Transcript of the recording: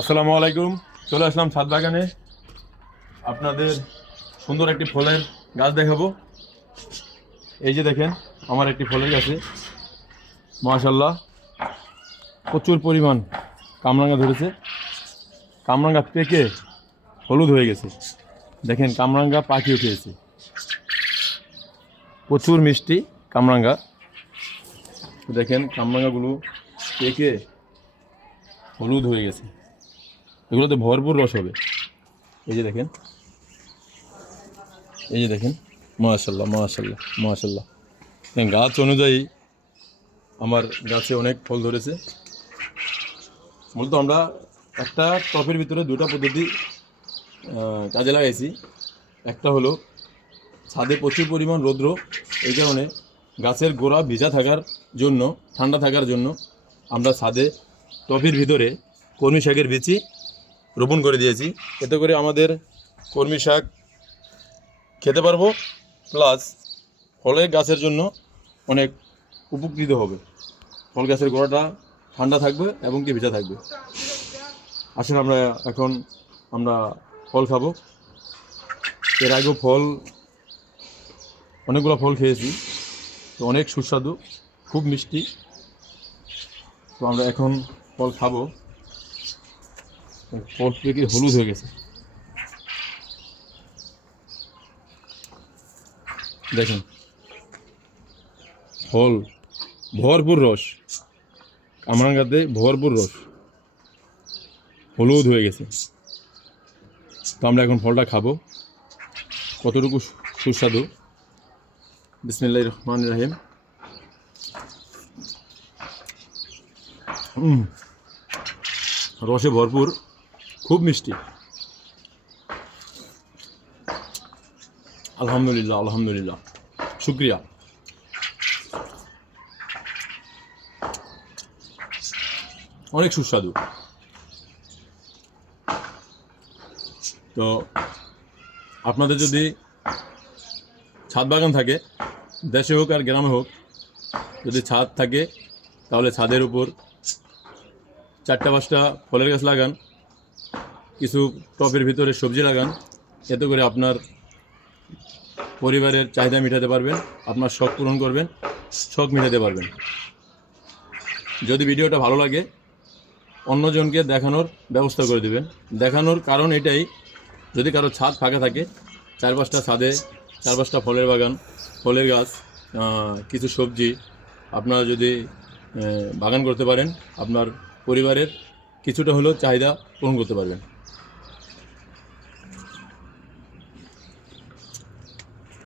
আসসালামু আলাইকুম। চলে আসলাম ছাদ বাগানে আপনাদের সুন্দর একটি ফলের গাছ দেখাবো। এই যে দেখেন আমার একটি ফলের গাছে মাশাআল্লাহ প্রচুর পরিমাণ কামরাঙা ধরেছে। কামরাঙা পেকে হলুদ হয়ে গেছে। দেখেন কামরাঙা পাখিও খেয়েছে। প্রচুর মিষ্টি কামরাঙা। দেখেন কামরাঙাগুলো পেকে হলুদ হয়ে গেছে। এগুলোতে ভরপুর রস হবে। এই যে দেখেন, এই যে দেখেন, মাশাআল্লাহ মাশাআল্লাহ মাশাআল্লাহ। গাছ অনুযায়ী আমার গাছে অনেক ফল ধরেছে। মূলত আমরা একটা টবের ভিতরে দুটা পদ্ধতি কাজে লাগাইছি। একটা হলো ছাদে প্রচুর পরিমাণ রৌদ্র, এই কারণে গাছের গোড়া ভিজা থাকার জন্য, ঠান্ডা থাকার জন্য আমরা ছাদে টবের ভিতরে কলমি শাকের বিচি রোপণ করে দিয়েছি। এতে করে আমাদের কলমি শাক খেতে পারবো, প্লাস ফলের গাছের জন্য অনেক উপকৃত হবে। ফল গাছের গোড়াটা ঠান্ডা থাকবে এবং কি ভিজা থাকবে। আসলে আমরা ফল খাবো। এর আগেও অনেকগুলো ফল খেয়েছি, তো অনেক সুস্বাদু, খুব মিষ্টি। তো আমরা এখন ফল খাবো। ফল থেকে হলুদ হয়ে গেছে। দেখেন ফল ভরপুর রস, কামরাঙাতে ভরপুর রস, হলুদ হয়ে গেছে। তো আমরা এখন ফলটা খাবো। কতটুকু সুস্বাদু। বিসমিল্লাহির রহমানির রহিম। রসে ভরপুর, খুব মিষ্টি। আলহামদুলিল্লাহ আলহামদুলিল্লাহ, শুক্রিয়া। অনেক সুস্বাদু। তো আপনাদের যদি ছাদ বাগান থাকে, দেশে হোক আর গ্রামে হোক, যদি ছাদ থাকে তাহলে ছাদের উপর 4-5টা ফলের গাছ লাগান, কিছু টবের ভিতরে সবজি লাগান। এতে করে আপনার পরিবারের চাহিদা মেটাতে পারবেন, আপনার শখ পূরণ করবেন, শখ মেটাতে পারবেন। যদি ভিডিওটা ভালো লাগে অন্যজনকে দেখানোর ব্যবস্থা করে দেবেন। দেখানোর কারণ এটাই, যদি কারো ছাদ ফাঁকা থাকে, 4-5টা ছাদে 4-5টা ফলের বাগান, ফলের গাছ, কিছু সবজি আপনারা যদি বাগান করতে পারেন, আপনার পরিবারের কিছুটা হলেও চাহিদা পূরণ করতে পারবেন।